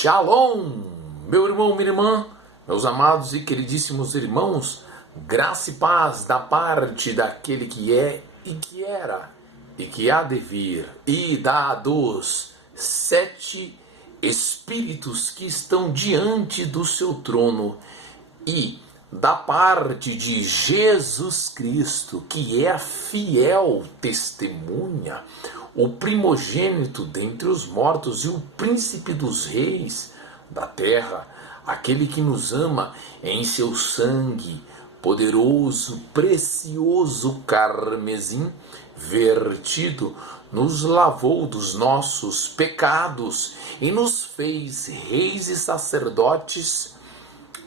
Shalom, meu irmão, minha irmã, meus amados e queridíssimos irmãos, graça e paz da parte daquele que é e que era e que há de vir, e da dos 7 Espíritos que estão diante do seu trono, e da parte de Jesus Cristo, que é a fiel testemunha, o primogênito dentre os mortos e o príncipe dos reis da terra, aquele que nos ama em seu sangue, poderoso, precioso carmesim, vertido, nos lavou dos nossos pecados e nos fez reis e sacerdotes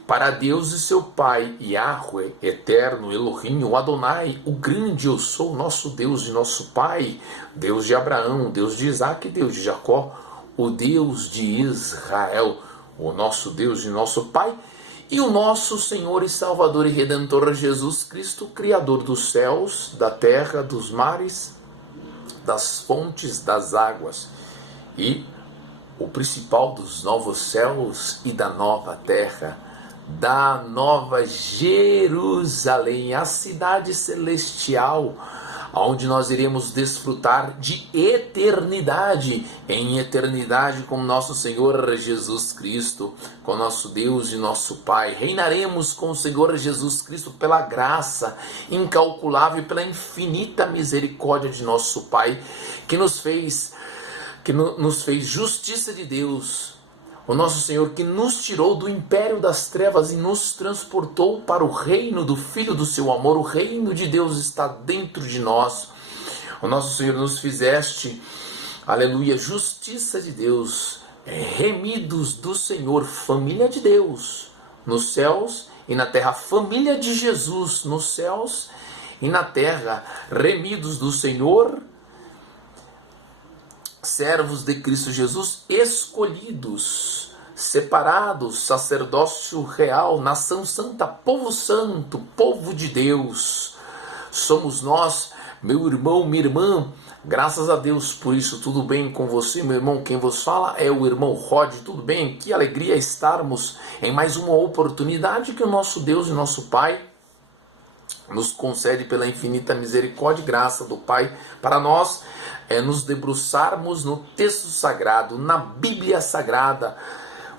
para Deus e seu Pai, Yahweh, eterno, Elohim, o Adonai, o grande eu sou, nosso Deus e nosso Pai, Deus de Abraão, Deus de Isaac e Deus de Jacó, o Deus de Israel, o nosso Deus e nosso Pai, e o nosso Senhor e Salvador e Redentor Jesus Cristo, Criador dos céus, da terra, dos mares, das fontes, das águas, e o principal dos novos céus e da nova terra, da nova Jerusalém, a cidade celestial, onde nós iremos desfrutar de eternidade, em eternidade com nosso Senhor Jesus Cristo, com nosso Deus e nosso Pai. Reinaremos com o Senhor Jesus Cristo pela graça incalculável e pela infinita misericórdia de nosso Pai, que nos fez justiça de Deus. O nosso Senhor que nos tirou do império das trevas e nos transportou para o reino do Filho do seu amor. O reino de Deus está dentro de nós. O nosso Senhor nos fizeste, aleluia, justiça de Deus, remidos do Senhor, família de Deus, nos céus e na terra, família de Jesus, nos céus e na terra, remidos do Senhor, servos de Cristo Jesus, escolhidos, separados, sacerdócio real, nação santa, povo de Deus. Somos nós, meu irmão, minha irmã. Graças a Deus por isso. Tudo bem com você, meu irmão? Quem vos fala é o irmão Rod. Tudo bem? Que alegria estarmos em mais uma oportunidade que o nosso Deus e nosso Pai nos concede pela infinita misericórdia e graça do Pai para nós nos debruçarmos no texto sagrado, na Bíblia Sagrada.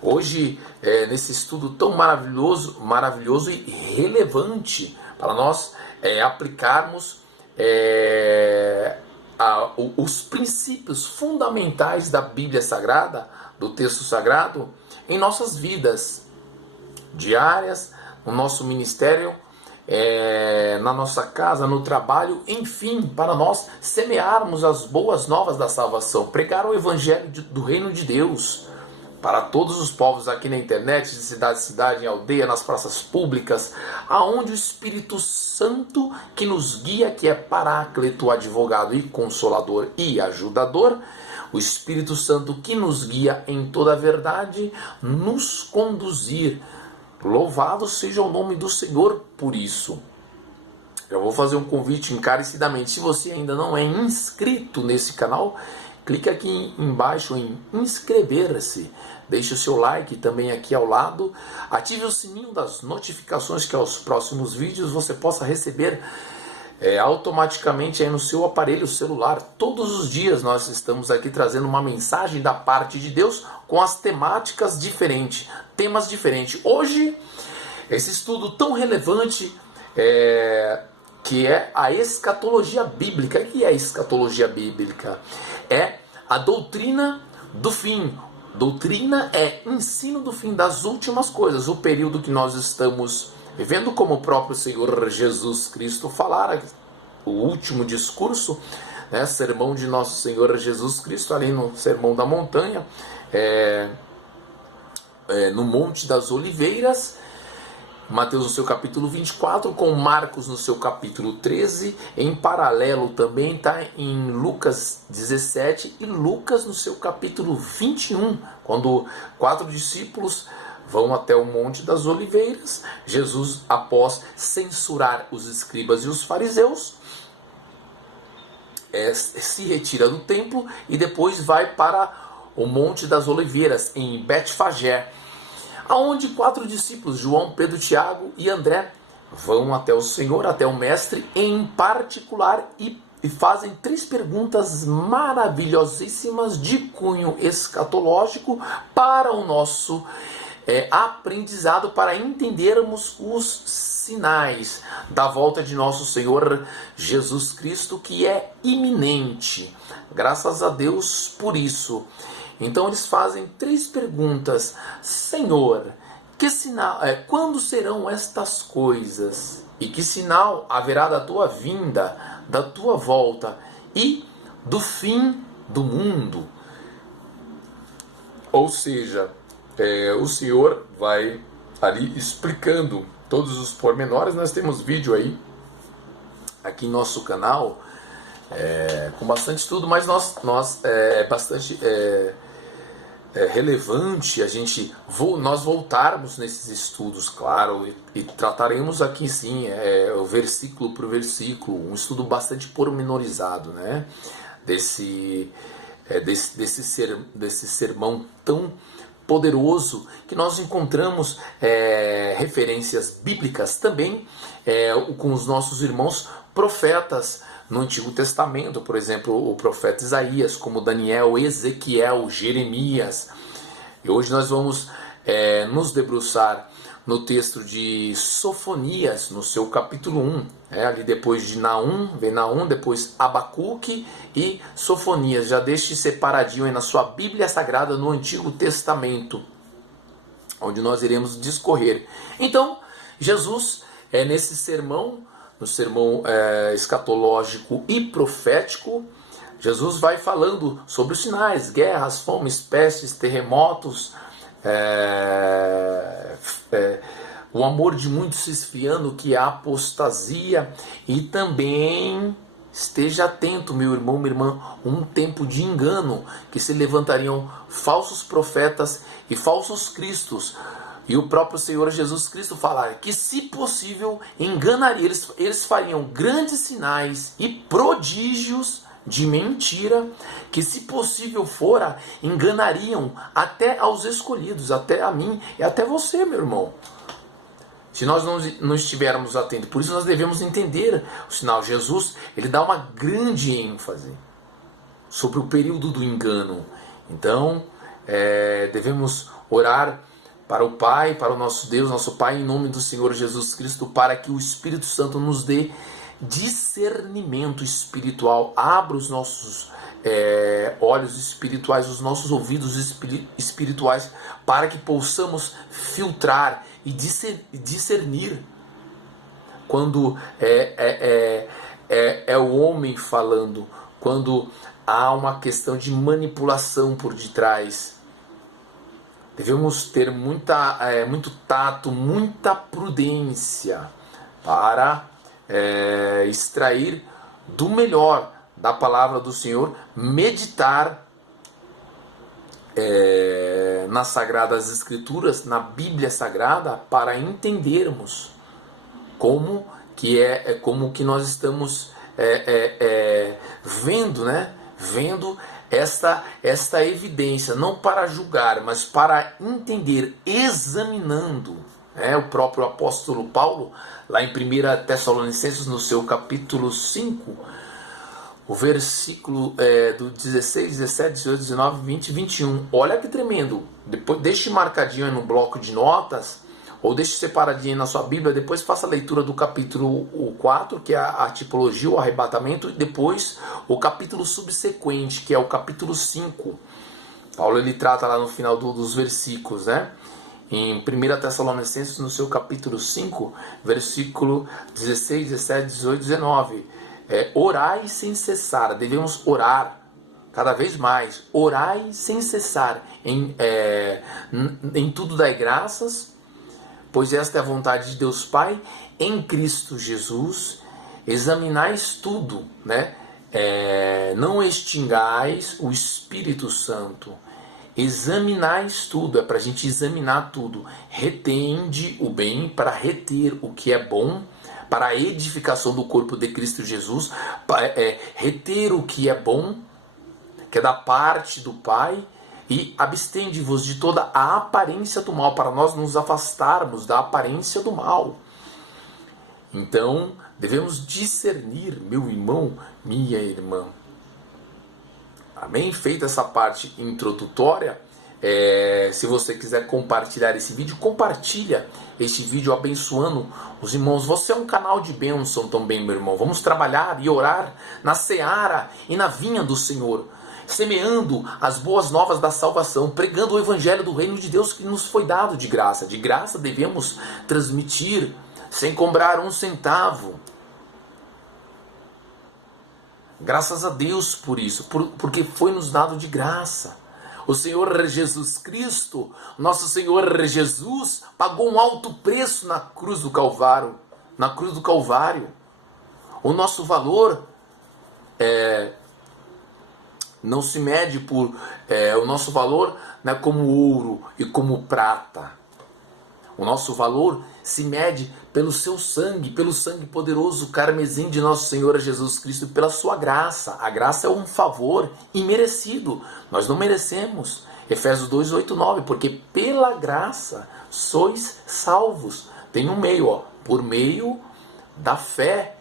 Hoje, nesse estudo tão maravilhoso e relevante para nós aplicarmos os princípios fundamentais da Bíblia Sagrada, do texto sagrado, em nossas vidas diárias, no nosso ministério, na nossa casa, no trabalho, enfim, para nós semearmos as boas novas da salvação, pregar o evangelho do reino de Deus para todos os povos aqui na internet, de cidade em cidade, em aldeia, nas praças públicas, aonde o Espírito Santo que nos guia, que é Paráclito, advogado e consolador e ajudador, o Espírito Santo que nos guia em toda a verdade, nos conduzir. Louvado seja o nome do Senhor por isso. Eu vou fazer um convite encarecidamente. Se você ainda não é inscrito nesse canal, clique aqui embaixo em inscrever-se. Deixe o seu like também aqui ao lado. Ative o sininho das notificações, que aos próximos vídeos você possa receber automaticamente aí no seu aparelho celular. Todos os dias nós estamos aqui trazendo uma mensagem da parte de Deus com as temáticas diferentes, temas diferentes. Hoje, esse estudo tão relevante que é a escatologia bíblica. O que é a escatologia bíblica? É a doutrina do fim. Doutrina é ensino do fim, das últimas coisas, o período que nós estamos vivendo, como o próprio Senhor Jesus Cristo falara, o último discurso, sermão de nosso Senhor Jesus Cristo, ali no Sermão da Montanha, no Monte das Oliveiras, Mateus no seu capítulo 24, com Marcos no seu capítulo 13, em paralelo também está em Lucas 17 e Lucas no seu capítulo 21, quando 4 discípulos vão até o Monte das Oliveiras. Jesus, após censurar os escribas e os fariseus, se retira do templo e depois vai para o Monte das Oliveiras, em Betfagé, aonde 4 discípulos, João, Pedro, Tiago e André, vão até o Senhor, até o Mestre, em particular, e fazem 3 perguntas maravilhosíssimas de cunho escatológico para o nosso aprendizado, para entendermos os sinais da volta de nosso Senhor Jesus Cristo, que é iminente. Graças a Deus por isso. Então eles fazem 3 perguntas. Senhor, que sinal, quando serão estas coisas? E que sinal haverá da tua vinda, da tua volta e do fim do mundo? Ou seja, o Senhor vai ali explicando todos os pormenores. Nós temos vídeo aí aqui em nosso canal com bastante estudo, mas nós é bastante relevante nós voltarmos nesses estudos, claro, e trataremos aqui sim, o versículo por versículo, um estudo bastante pormenorizado, né, desse sermão tão poderoso, que nós encontramos referências bíblicas também com os nossos irmãos profetas no Antigo Testamento, por exemplo, o profeta Isaías, como Daniel, Ezequiel, Jeremias. E hoje nós vamos nos debruçar no texto de Sofonias, no seu capítulo 1. Ali depois de Naum, vem Naum, depois Abacuque e Sofonias. Já deixe separadinho aí na sua Bíblia Sagrada no Antigo Testamento, onde nós iremos discorrer. Então, Jesus, nesse sermão, no sermão escatológico e profético, Jesus vai falando sobre os sinais, guerras, fomes, pestes, terremotos, o amor de muitos se esfriando, que é a apostasia, e também esteja atento, meu irmão, minha irmã, um tempo de engano, que se levantariam falsos profetas e falsos cristos. E o próprio Senhor Jesus Cristo falar que, se possível, enganaria, eles fariam grandes sinais e prodígios de mentira, que, se possível fora, enganariam até aos escolhidos, até a mim e até você, meu irmão. Se nós não estivermos atentos, por isso nós devemos entender o sinal. Jesus, ele dá uma grande ênfase sobre o período do engano. Então, devemos orar para o Pai, para o nosso Deus, nosso Pai, em nome do Senhor Jesus Cristo, para que o Espírito Santo nos dê discernimento espiritual, abra os nossos olhos espirituais, os nossos ouvidos espirituais, para que possamos filtrar e discernir quando é o homem falando, quando há uma questão de manipulação por detrás. Devemos ter muito tato, muita prudência para extrair do melhor da palavra do Senhor, meditar nas Sagradas Escrituras, na Bíblia Sagrada, para entendermos como que nós estamos vendo, né? Vendo esta evidência, não para julgar, mas para entender, examinando. O próprio apóstolo Paulo, lá em 1 Tessalonicenses, no seu capítulo 5, o versículo do 16, 17, 18, 19, 20 e 21. Olha que tremendo. Depois, deixe marcadinho aí no bloco de notas, ou deixe separadinho aí na sua Bíblia, depois faça a leitura do capítulo 4, que é a tipologia, o arrebatamento, e depois o capítulo subsequente, que é o capítulo 5. Paulo, ele trata lá no final dos versículos, né? Em 1 Tessalonicenses, no seu capítulo 5, versículo 16, 17, 18, 19. Orai sem cessar, devemos orar cada vez mais. Orai sem cessar, em tudo dai graças, pois esta é a vontade de Deus Pai em Cristo Jesus. Examinais tudo, né? Não extingais o Espírito Santo. Examinais tudo, é para a gente examinar tudo. Retende o bem, para reter o que é bom, para a edificação do corpo de Cristo Jesus, reter o que é bom, que é da parte do Pai, e abstende-vos de toda a aparência do mal, para nós nos afastarmos da aparência do mal. Então, devemos discernir, meu irmão, minha irmã. Amém? Feita essa parte introdutória, se você quiser compartilhar esse vídeo, compartilha este vídeo abençoando os irmãos. Você é um canal de bênção também, meu irmão. Vamos trabalhar e orar na seara e na vinha do Senhor, semeando as boas novas da salvação, pregando o evangelho do reino de Deus que nos foi dado de graça. De graça devemos transmitir, sem cobrar um centavo. Graças a Deus por isso, porque foi nos dado de graça. O Senhor Jesus Cristo, nosso Senhor Jesus, pagou um alto preço na cruz do Calvário. Na cruz do Calvário. O nosso valor não se mede por o nosso valor, né, como ouro e como prata. O nosso valor se mede pelo seu sangue, pelo sangue poderoso carmesim de nosso Senhor Jesus Cristo, pela sua graça. A graça é um favor imerecido. Nós não merecemos. Efésios 2, 8, 9. Porque pela graça sois salvos. Tem um meio, por meio da fé.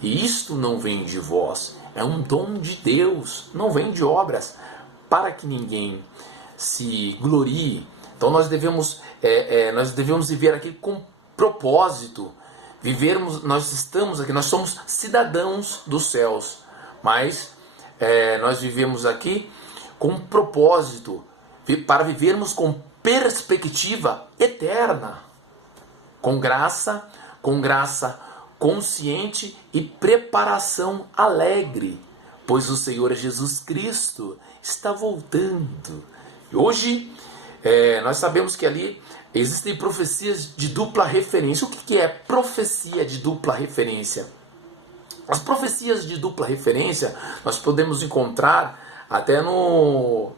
E isto não vem de vós. É um dom de Deus. Não vem de obras, para que ninguém se glorie. Então nós devemos viver aqui com propósito. Nós estamos aqui, nós somos cidadãos dos céus, mas nós vivemos aqui com propósito, para vivermos com perspectiva eterna, com graça consciente e preparação alegre, pois o Senhor Jesus Cristo está voltando. E hoje nós sabemos que ali existem profecias de dupla referência. O que é profecia de dupla referência? As profecias de dupla referência nós podemos encontrar até no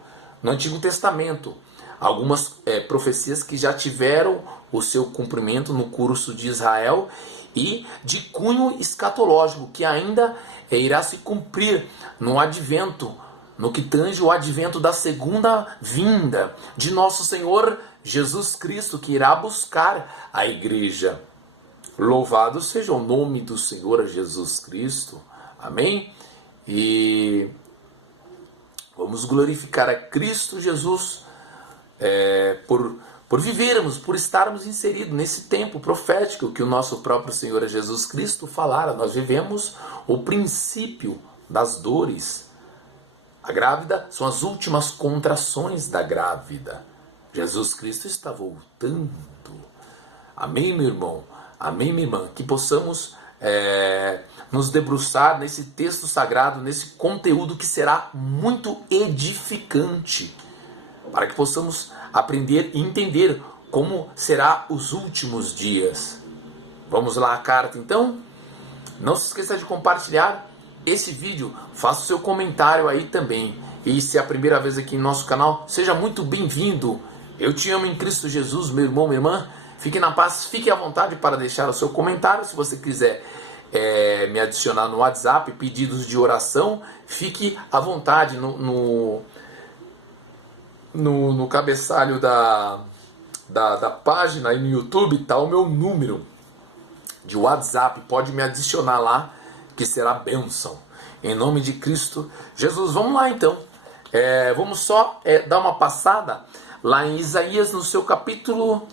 Antigo Testamento. Algumas profecias que já tiveram o seu cumprimento no curso de Israel e de cunho escatológico, que ainda irá se cumprir no advento, no que tange o advento da segunda vinda de nosso Senhor Jesus Cristo, que irá buscar a igreja. Louvado seja o nome do Senhor Jesus Cristo. Amém? E vamos glorificar a Cristo Jesus por vivermos, por estarmos inseridos nesse tempo profético que o nosso próprio Senhor Jesus Cristo falara. Nós vivemos o princípio das dores. A grávida são as últimas contrações da grávida. Jesus Cristo está voltando. Amém, meu irmão? Amém, minha irmã? Que possamos nos debruçar nesse texto sagrado, nesse conteúdo que será muito edificante, para que possamos aprender e entender como será os últimos dias. Vamos lá a carta, então? Não se esqueça de compartilhar esse vídeo, faça o seu comentário aí também. E se é a primeira vez aqui em nosso canal, seja muito bem-vindo. Eu te amo em Cristo Jesus, meu irmão, minha irmã. Fique na paz, fique à vontade para deixar o seu comentário. Se você quiser me adicionar no WhatsApp, pedidos de oração, fique à vontade. No cabeçalho da página aí no YouTube está o meu número de WhatsApp. Pode me adicionar lá, que será bênção. Em nome de Cristo Jesus. Vamos lá então. Vamos só dar uma passada lá em Isaías, no seu capítulo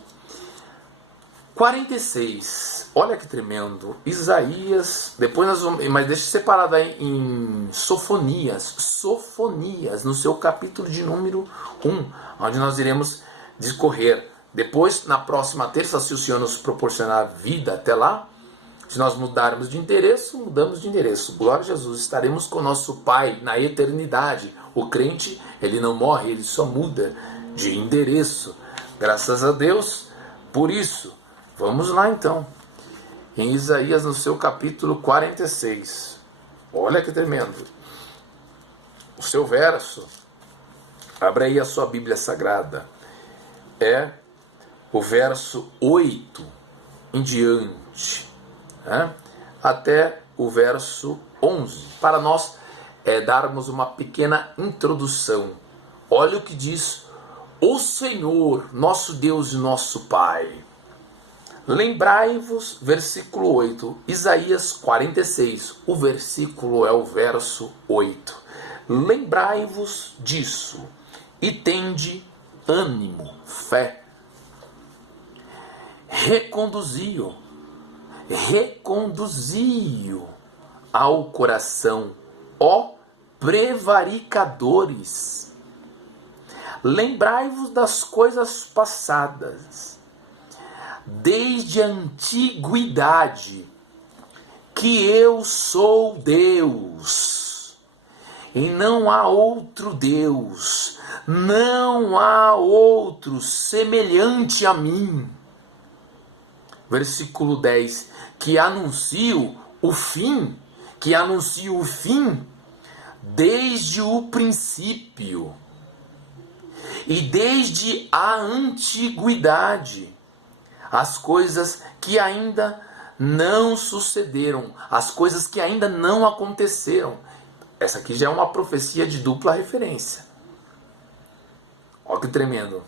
46. Olha que tremendo. Isaías, depois nós vamos, mas deixa separado aí em Sofonias. Sofonias, no seu capítulo de número 1, onde nós iremos discorrer. Depois, na próxima terça, se o Senhor nos proporcionar vida até lá, se nós mudarmos de endereço, mudamos de endereço. Glória a Jesus, estaremos com nosso Pai na eternidade. O crente, ele não morre, ele só muda de endereço. Graças a Deus por isso. Vamos lá então. Em Isaías, no seu capítulo 46. Olha que tremendo. O seu verso, abra aí a sua Bíblia Sagrada. É o verso 8 em diante, até o verso 11, para nós darmos uma pequena introdução. Olha o que diz o Senhor, nosso Deus e nosso Pai. Lembrai-vos, versículo 8, Isaías 46, o versículo é o verso 8. Lembrai-vos disso e tende ânimo, fé. Reconduzi-o ao coração, ó prevaricadores. Lembrai-vos das coisas passadas, desde a antiguidade, que eu sou Deus, e não há outro Deus, não há outro semelhante a mim. Versículo 10, que anuncio o fim, desde o princípio, e desde a antiguidade, as coisas que ainda não sucederam, as coisas que ainda não aconteceram. Essa aqui já é uma profecia de dupla referência. Olha que tremendo.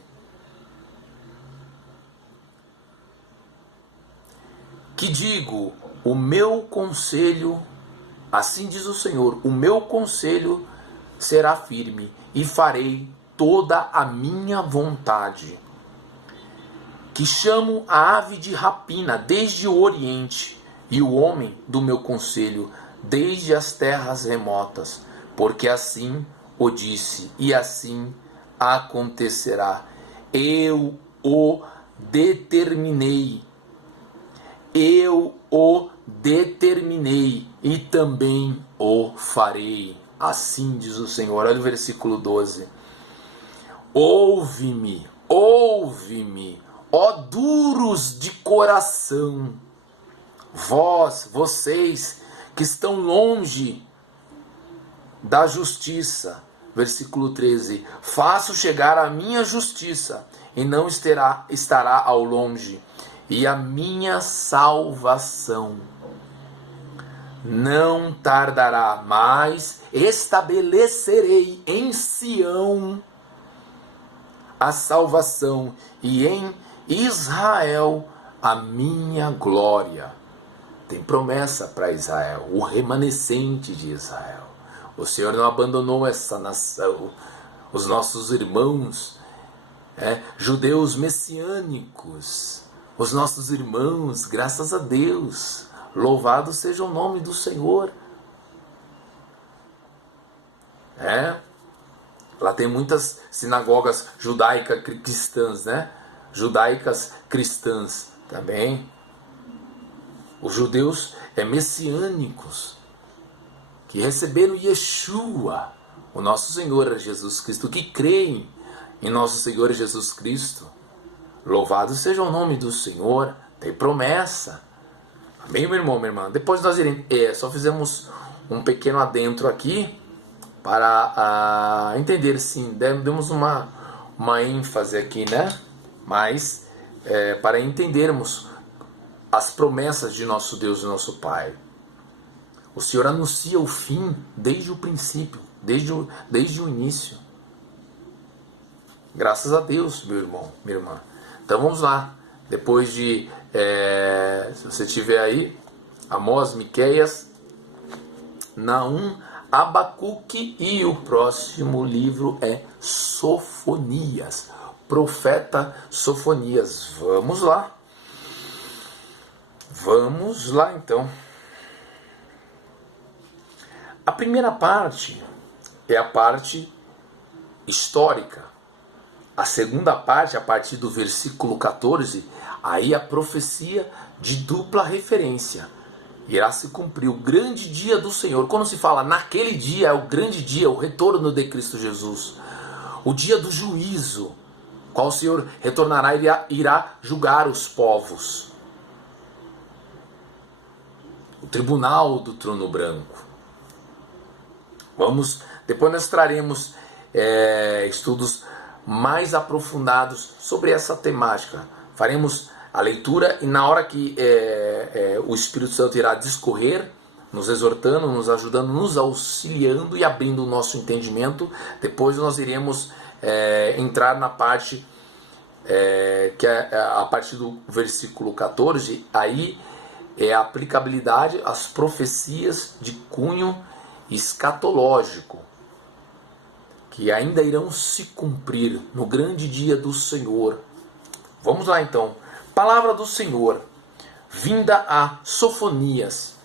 Que digo, o meu conselho, assim diz o Senhor, o meu conselho será firme e farei toda a minha vontade. Que chamo a ave de rapina desde o oriente e o homem do meu conselho desde as terras remotas, porque assim o disse e assim acontecerá. Eu o determinei e também o farei. Assim diz o Senhor. Olha o versículo 12. Ouve-me, ó duros de coração, vocês que estão longe da justiça. Versículo 13. Faço chegar a minha justiça e não estará ao longe, e a minha salvação não tardará, mas estabelecerei em Sião a salvação e em Israel a minha glória. Tem promessa para Israel, o remanescente de Israel. O Senhor não abandonou essa nação. Os nossos irmãos, judeus messiânicos, os nossos irmãos, graças a Deus, louvado seja o nome do Senhor. Lá tem muitas sinagogas judaicas cristãs, Judaicas cristãs também. Os judeus messiânicos, que receberam Yeshua, o nosso Senhor Jesus Cristo, que creem em nosso Senhor Jesus Cristo. Louvado seja o nome do Senhor, tem promessa. Amém, meu irmão, minha irmã? Depois nós iremos, só fizemos um pequeno adentro aqui, para entender, sim, demos uma ênfase aqui, Mas, para entendermos as promessas de nosso Deus e nosso Pai. O Senhor anuncia o fim desde o princípio, desde o início. Graças a Deus, meu irmão, minha irmã. Então vamos lá. Depois de, se você tiver aí, Amós, Miqueias, Naum, Abacuque, e o próximo livro é Sofonias, profeta Sofonias. Vamos lá então. A primeira parte é a parte histórica. A segunda parte, a partir do versículo 14, aí a profecia de dupla referência. Irá se cumprir o grande dia do Senhor. Quando se fala naquele dia, é o grande dia, o retorno de Cristo Jesus. O dia do juízo, qual o Senhor retornará e irá julgar os povos. O tribunal do trono branco. Depois nós traremos estudos mais aprofundados sobre essa temática. Faremos a leitura e na hora que o Espírito Santo irá discorrer, nos exortando, nos ajudando, nos auxiliando e abrindo o nosso entendimento, depois nós iremos entrar na parte que é a partir do versículo 14, aí é a aplicabilidade às profecias de cunho escatológico, que ainda irão se cumprir no grande dia do Senhor. Vamos lá então. Palavra do Senhor, vinda a Sofonias,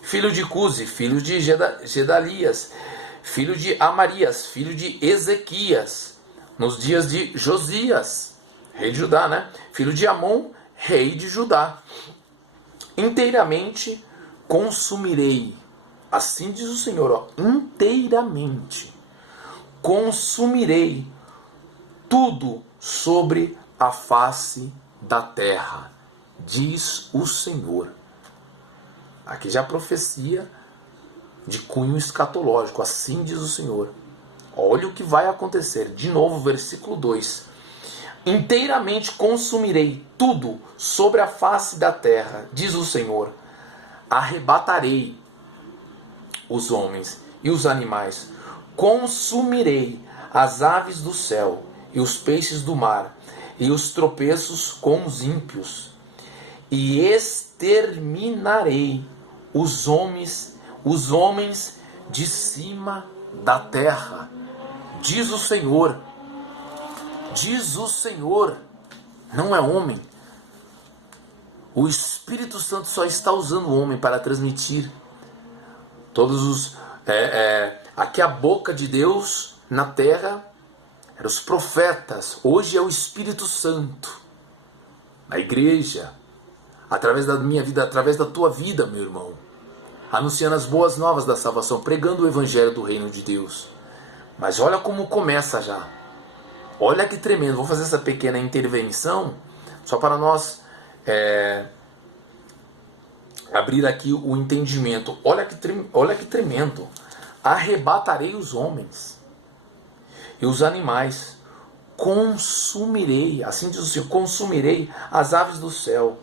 filho de Cusi, filho de Gedalias, filho de Amarias, filho de Ezequias, nos dias de Josias, rei de Judá, né? Filho de Amon, rei de Judá. Inteiramente consumirei, assim diz o Senhor, ó, inteiramente consumirei tudo sobre a face da terra, diz o Senhor. Aqui já a profecia de cunho escatológico, assim diz o Senhor. Olha o que vai acontecer. De novo, versículo 2. Inteiramente consumirei tudo sobre a face da terra, diz o Senhor. Arrebatarei os homens e os animais, consumirei as aves do céu e os peixes do mar, e os tropeços com os ímpios, e exterminarei os homens de cima da terra, diz o Senhor. Diz o Senhor, não é homem. O Espírito Santo só está usando o homem para transmitir todos os... aqui a boca de Deus na terra eram os profetas. Hoje é o Espírito Santo na igreja, através da minha vida, através da tua vida, meu irmão, anunciando as boas novas da salvação, pregando o evangelho do reino de Deus. Mas olha como começa já. Olha que tremendo. Vou fazer essa pequena intervenção só para nós abrir aqui o entendimento. Olha que tremendo. Arrebatarei os homens e os animais, consumirei, assim diz o Senhor, consumirei as aves do céu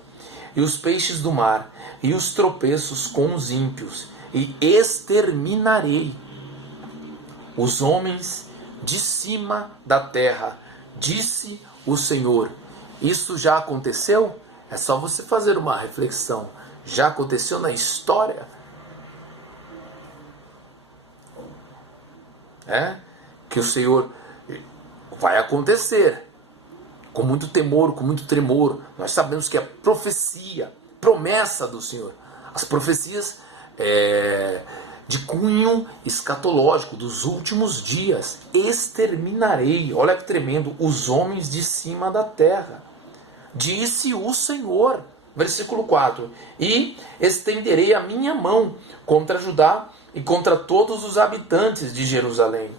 e os peixes do mar e os tropeços com os ímpios, e exterminarei os homens de cima da terra, disse o Senhor. Isso já aconteceu? É só você fazer uma reflexão. Já aconteceu na história? Que o Senhor vai acontecer com muito temor, com muito tremor. Nós sabemos que é profecia, promessa do Senhor. As profecias de cunho escatológico dos últimos dias. Exterminarei, olha que tremendo, os homens de cima da terra, disse o Senhor. Versículo 4. E estenderei a minha mão contra Judá e contra todos os habitantes de Jerusalém,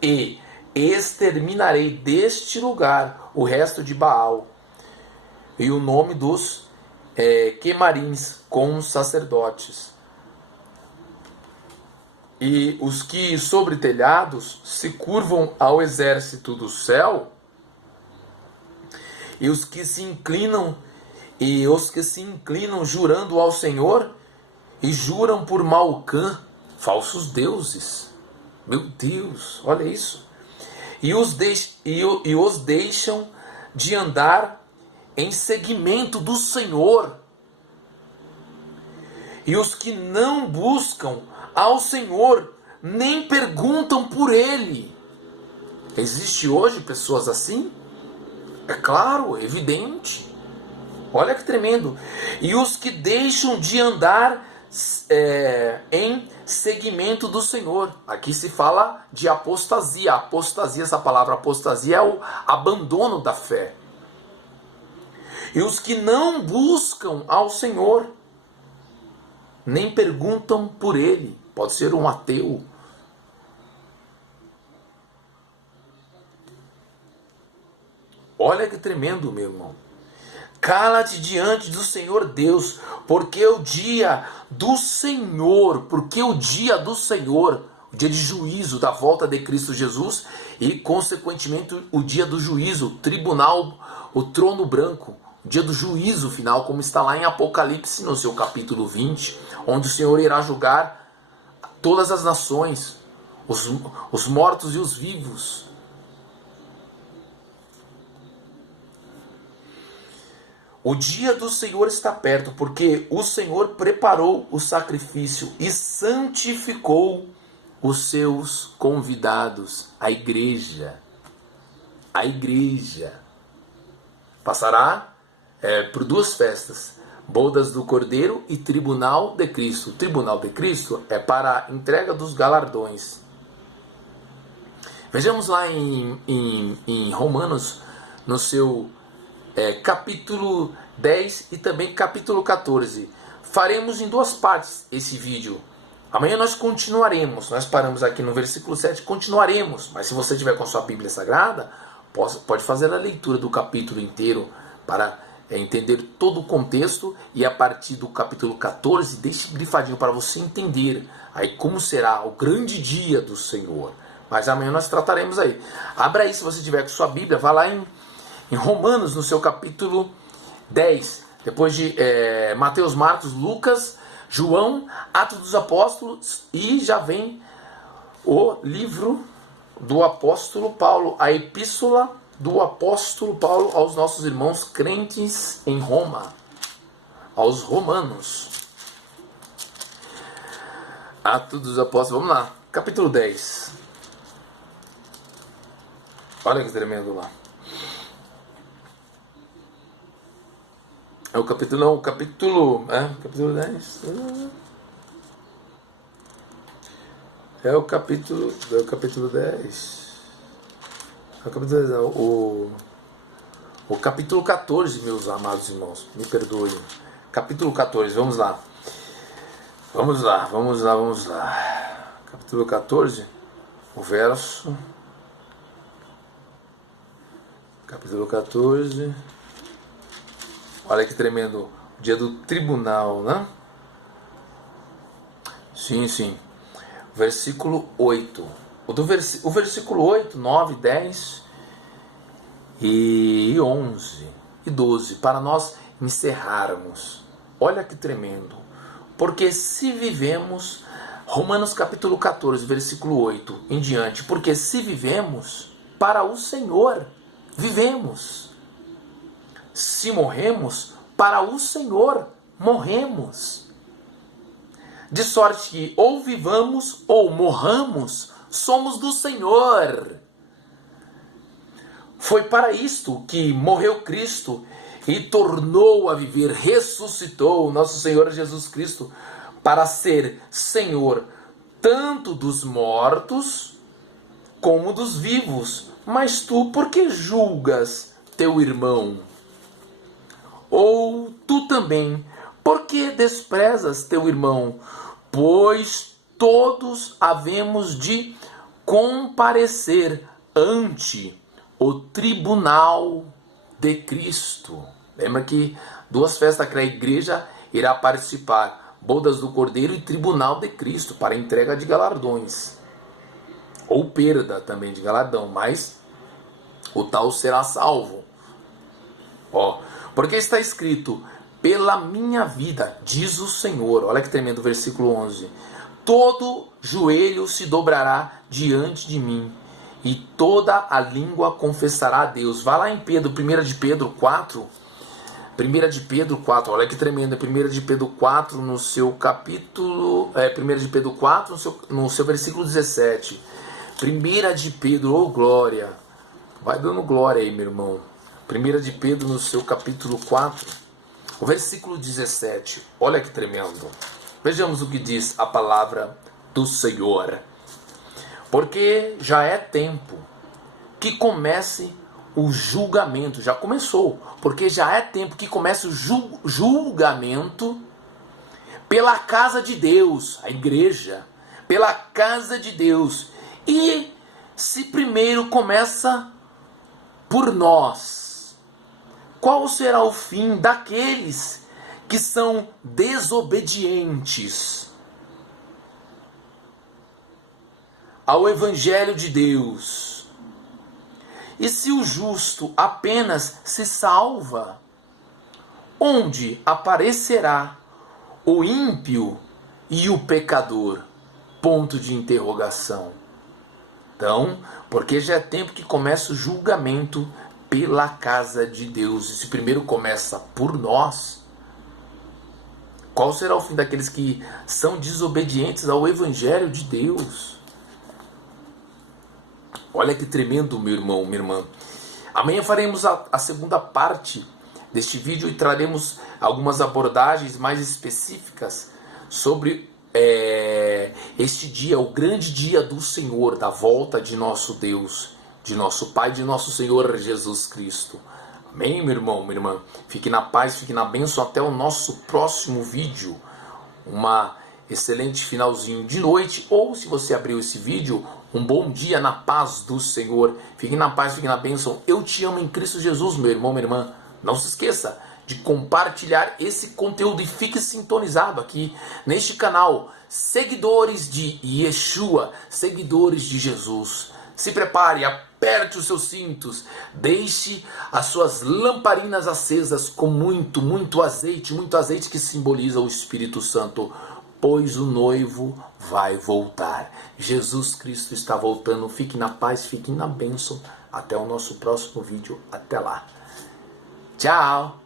e exterminarei deste lugar o resto de Baal e o nome dos quemarins com os sacerdotes, e os que sobre telhados se curvam ao exército do céu, e os que se inclinam jurando ao Senhor, e juram por Malcã, falsos deuses. Meu Deus, olha isso. E os deixam de andar em seguimento do Senhor. E os que não buscam ao Senhor, nem perguntam por Ele. Existe hoje pessoas assim? É claro, é evidente. Olha que tremendo. E os que deixam de andar em seguimento do Senhor. Aqui se fala de apostasia. Apostasia, essa palavra apostasia é o abandono da fé. E os que não buscam ao Senhor, nem perguntam por Ele. Pode ser um ateu. Olha que tremendo, meu irmão. Cala-te diante do Senhor Deus, porque o dia do Senhor, o dia de juízo, da volta de Cristo Jesus, e consequentemente o dia do juízo, o tribunal, o trono branco, o dia do juízo final, como está lá em Apocalipse, no seu capítulo 20, onde o Senhor irá julgar todas as nações, os mortos e os vivos. O dia do Senhor está perto, porque o Senhor preparou o sacrifício e santificou os seus convidados, a igreja. A igreja passará por duas festas, bodas do Cordeiro e tribunal de Cristo. O tribunal de Cristo é para a entrega dos galardões. Vejamos lá em Romanos, no seu capítulo 10 e também capítulo 14. Faremos em duas partes esse vídeo. Amanhã nós continuaremos, nós paramos aqui no versículo 7, continuaremos. Mas se você tiver com a sua Bíblia Sagrada, pode fazer a leitura do capítulo inteiro para entender todo o contexto, e a partir do capítulo 14, deixe grifadinho para você entender aí como será o grande dia do Senhor. Mas amanhã nós trataremos aí. Abra aí, se você tiver com sua Bíblia, vá lá em Romanos, no seu capítulo 10, depois de Mateus, Marcos, Lucas, João, Atos dos Apóstolos, e já vem o livro do apóstolo Paulo, a epístola do apóstolo Paulo aos nossos irmãos crentes em Roma, aos romanos. Atos dos Apóstolos, vamos lá, capítulo 10. Olha que tremendo lá. É o capítulo, não, capítulo 10. É o capítulo 10. É o capítulo 10, não, o capítulo 14, meus amados irmãos, me perdoem. Capítulo 14, vamos lá. Vamos lá. Capítulo 14, o verso. Capítulo 14. Olha que tremendo. O dia do tribunal, né? Sim. Versículo 8. O versículo 8, 9, 10 e 11 e 12. Para nós encerrarmos. Olha que tremendo. Porque se vivemos... Romanos capítulo 14, versículo 8 em diante. Porque se vivemos, para o Senhor vivemos. Se morremos, para o Senhor morremos. De sorte que ou vivamos ou morramos, somos do Senhor. Foi para isto que morreu Cristo e tornou a viver, ressuscitou o nosso Senhor Jesus Cristo, para ser Senhor tanto dos mortos como dos vivos. Mas tu, por que julgas teu irmão? Ou tu também, por que desprezas teu irmão? Pois todos havemos de comparecer ante o tribunal de Cristo. Lembra que duas festas que a igreja irá participar: bodas do Cordeiro e tribunal de Cristo, para entrega de galardões. Ou perda também de galardão, mas o tal será salvo. Porque está escrito: pela minha vida, diz o Senhor. Olha que tremendo, versículo 11. Todo joelho se dobrará diante de mim, e toda a língua confessará a Deus. Vá lá em Pedro, 1 de Pedro 4. 1 de Pedro 4, olha que tremendo. 1 de Pedro 4, no seu capítulo... 1 de Pedro 4, no seu versículo 17. 1 de Pedro, oh glória. Vai dando glória aí, meu irmão. 1 de Pedro, no seu capítulo 4, o versículo 17. Olha que tremendo. Vejamos o que diz a palavra do Senhor. Porque já é tempo que comece o julgamento. Já começou. Porque já é tempo que comece o julgamento pela casa de Deus, a igreja. Pela casa de Deus. E se primeiro começa por nós, qual será o fim daqueles que são desobedientes ao Evangelho de Deus? E se o justo apenas se salva, onde aparecerá o ímpio e o pecador? Ponto de interrogação. Então, porque já é tempo que começa o julgamento pela casa de Deus. E se primeiro começa por nós, qual será o fim daqueles que são desobedientes ao Evangelho de Deus? Olha que tremendo, meu irmão, minha irmã. Amanhã faremos a segunda parte deste vídeo e traremos algumas abordagens mais específicas sobre este dia, o grande dia do Senhor, da volta de nosso Deus, de nosso Pai, de nosso Senhor Jesus Cristo. Amém, meu irmão, minha irmã? Fique na paz, fique na bênção. Até o nosso próximo vídeo. Uma excelente finalzinho de noite, ou se você abriu esse vídeo, um bom dia na paz do Senhor. Fique na paz, fique na bênção. Eu te amo em Cristo Jesus, meu irmão, minha irmã. Não se esqueça de compartilhar esse conteúdo e fique sintonizado aqui neste canal. Seguidores de Yeshua, seguidores de Jesus. Se prepare, aperte os seus cintos, deixe as suas lamparinas acesas com muito azeite que simboliza o Espírito Santo, pois o noivo vai voltar. Jesus Cristo está voltando. Fique na paz, fique na bênção. Até o nosso próximo vídeo. Até lá. Tchau.